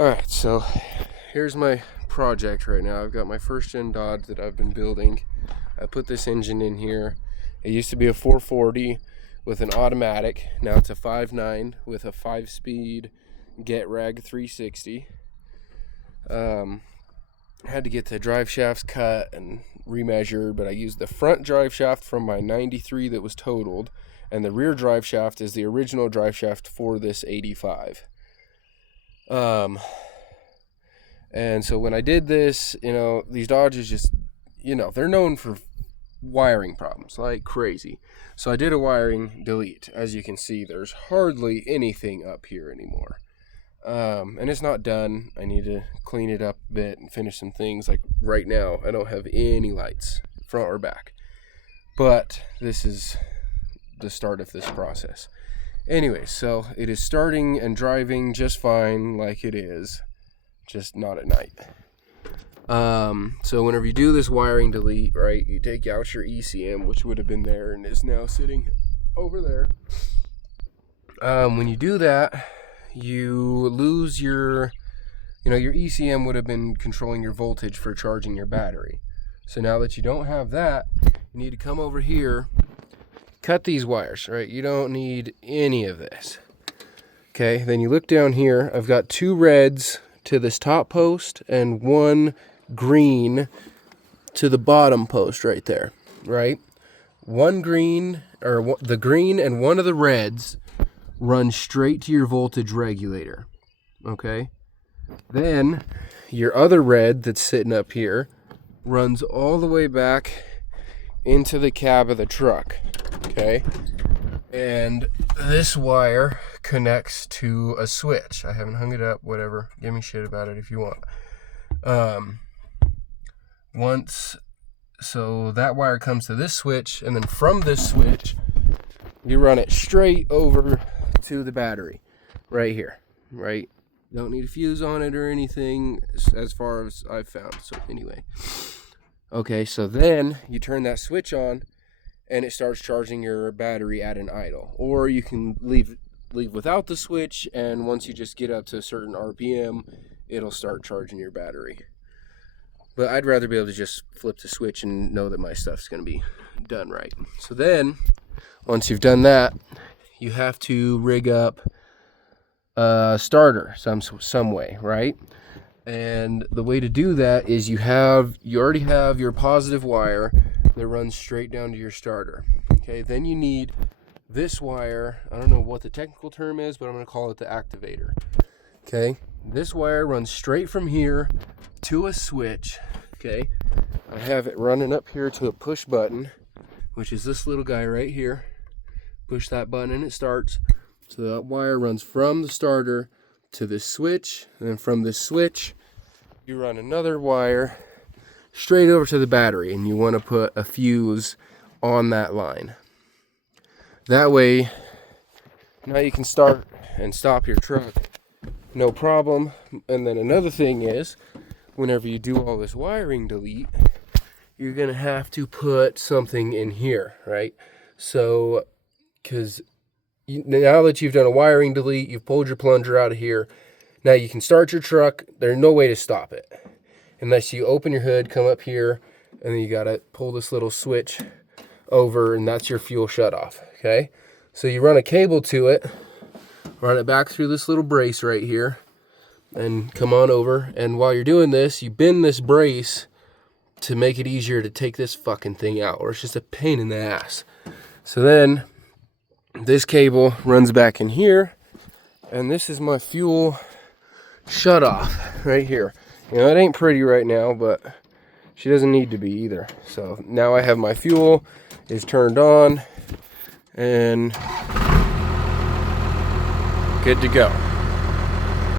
Alright, so here's my project right now. I've got my first gen Dodge that I've been building. I put this engine in here. It used to be a 440 with an automatic. Now it's a 5.9 with a 5-speed GetReg 360. I had to get the drive shafts cut and remeasured, but I used the front drive shaft from my 93 that was totaled, and the rear drive shaft is the original drive shaft for this 85. And so when I did this, these Dodges just, they're known for wiring problems like crazy. So I did a wiring delete. As you can see, there's hardly anything up here anymore. And it's not done. I need to clean it up a bit and finish some things. Like right now, I don't have any lights, front or back. But this is the start of this process. Anyway, so it is starting and driving just fine like it is, just not at night. So whenever you do this wiring delete, right, you take out your ECM, which would have been there and is now sitting over there. When you do that, you lose your ECM would have been controlling your voltage for charging your battery. So now that you don't have that, you need to come over here, cut these wires, right? You don't need any of this. Okay, then you look down here. I've got 2 reds to this top post and 1 green to the bottom post right there, right? One green, or the green and one of the reds run straight to your voltage regulator, okay? Then your other red that's sitting up here runs all the way back into the cab of the truck, okay? And this wire connects to a switch. I haven't hung it up, whatever. Give me shit about it if you want. So that wire comes to this switch, and then from this switch, you run it straight over to the battery right here, right? Don't need a fuse on it or anything as far as I've found. So anyway, okay, so then you turn that switch on and it starts charging your battery at an idle, or you can leave without the switch, and once you just get up to a certain RPM, it'll start charging your battery. But I'd rather be able to just flip the switch and know that my stuff's going to be done right. So then, once you've done that, you have to rig up a starter some way, right? And the way to do that is you already have your positive wire that runs straight down to your starter. Okay, then you need this wire. I don't know what the technical term is, but I'm going to call it the activator. Okay, this wire runs straight from here to a switch. Okay, I have it running up here to a push button, which is this little guy right here. Push that button and it starts. So that wire runs from the starter to this switch, and then from this switch you run another wire straight over to the battery, and you want to put a fuse on that line. That way, now you can start and stop your truck, no problem. And then another thing is, whenever you do all this wiring delete, you're going to have to put something in here, right? So, because now that you've done a wiring delete, you've pulled your plunger out of here, now you can start your truck. There's no way to stop it unless you open your hood, come up here, and then you got to pull this little switch over, and that's your fuel shutoff, okay? So you run a cable to it, run it back through this little brace right here, and come on over. And while you're doing this, you bend this brace to make it easier to take this fucking thing out, or it's just a pain in the ass. So then this cable runs back in here, and this is my fuel shutoff right here. It ain't pretty right now, but she doesn't need to be either. So now I have my fuel is turned on and good to go.